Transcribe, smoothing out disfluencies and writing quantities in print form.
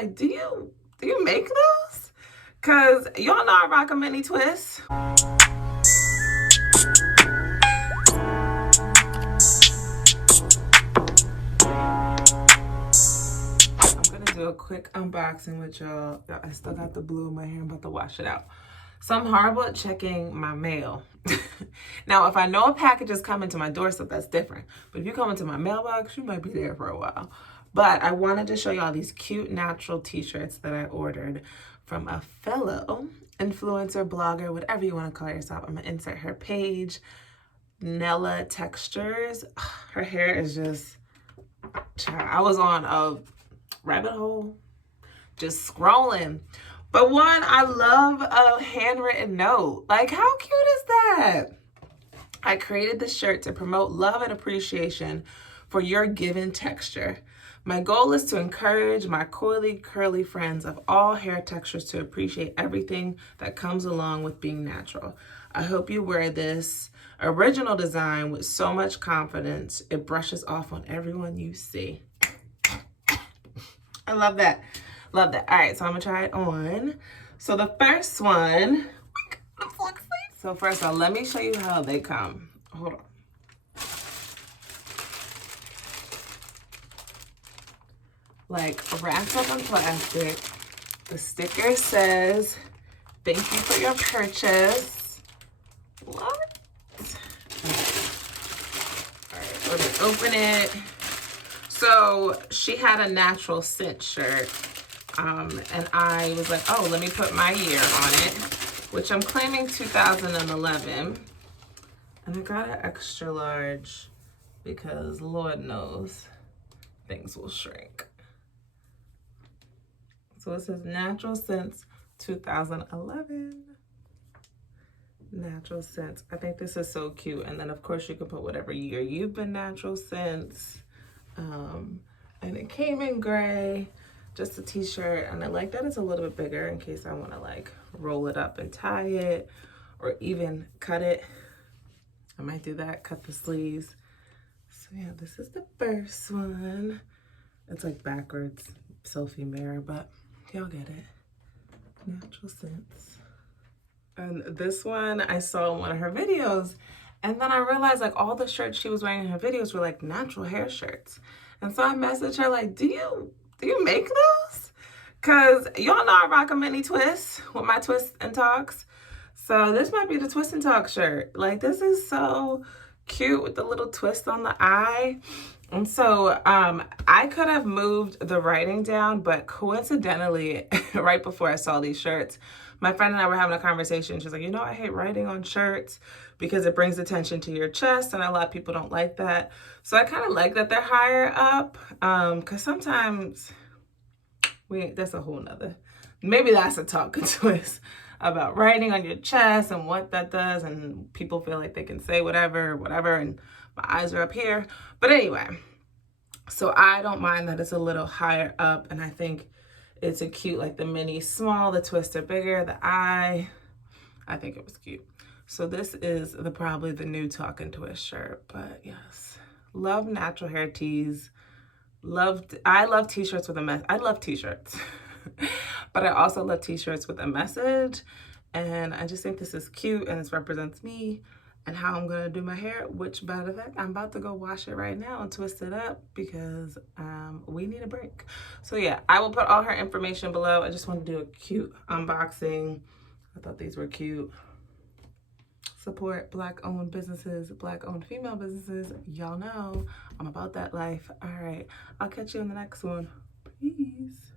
like, do you make those? Cause y'all know I rock a mini twist. I'm gonna do a quick unboxing with y'all. I still got the blue in my hair. I'm about to wash it out. So I'm horrible at checking my mail. Now, if I know a package is coming to my doorstep, that's different. But if you come into my mailbox, you might be there for a while. But I wanted to show y'all these cute natural t-shirts that I ordered from a fellow influencer, blogger, whatever you want to call yourself. I'm going to insert her page, Nella Textures. Her hair is just, I was on a rabbit hole, just scrolling. But one, I love a handwritten note. Like, how cute is that? I created this shirt to promote love and appreciation for your given texture. My goal is to encourage my coily, curly friends of all hair textures to appreciate everything that comes along with being natural. I hope you wear this original design with so much confidence, it brushes off on everyone you see. I love that. Love that. All right, so I'm gonna try it on. So the first one, so first of all, let me show you how they come. Hold on. Like wrapped up in plastic. The sticker says, thank you for your purchase. What? All right, we're gonna open it. So she had a natural scent shirt. And I was like, oh, let me put my year on it, which I'm claiming 2011. And I got an extra large because Lord knows things will shrink. So it says natural scents 2011. Natural scents. I think this is so cute. And then of course you can put whatever year you've been natural scents. And it came in gray, just a t-shirt. And I like that it's a little bit bigger in case I want to like roll it up and tie it or even cut it. I might do that, cut the sleeves. So yeah, this is the first one. It's like backwards selfie mirror, but y'all get it. Natural scents. And this one I saw in one of her videos, and then I realized like all the shirts she was wearing in her videos were like natural hair shirts. And so I messaged her like, do you make those? Cause y'all know I rock a mini twist with my twists and talks. So this might be the twist and talk shirt. Like this is so cute with the little twist on the eye. And so I could have moved the writing down, but coincidentally, right before I saw these shirts, my friend and I were having a conversation. She's like, you know, I hate writing on shirts because it brings attention to your chest, and a lot of people don't like that. So I kind of like that they're higher up, because sometimes that's a whole nother, maybe that's a talk and twist about writing on your chest and what that does, and people feel like they can say whatever, and my eyes are up here. But anyway, so I don't mind that it's a little higher up, and I think it's a cute, like the mini small, the twist are bigger, the eye, I think it was cute. So this is probably the new talk and twist shirt, but yes, love natural hair tees. I love t-shirts with a message. I love t-shirts, but I also love t-shirts with a message. And I just think this is cute, and this represents me and how I'm gonna do my hair, which by the fact, I'm about to go wash it right now and twist it up because we need a break. So yeah, I will put all her information below. I just want to do a cute unboxing. I thought these were cute. Support Black-owned businesses, Black-owned female businesses. Y'all know I'm about that life. All right, I'll catch you in the next one. Peace.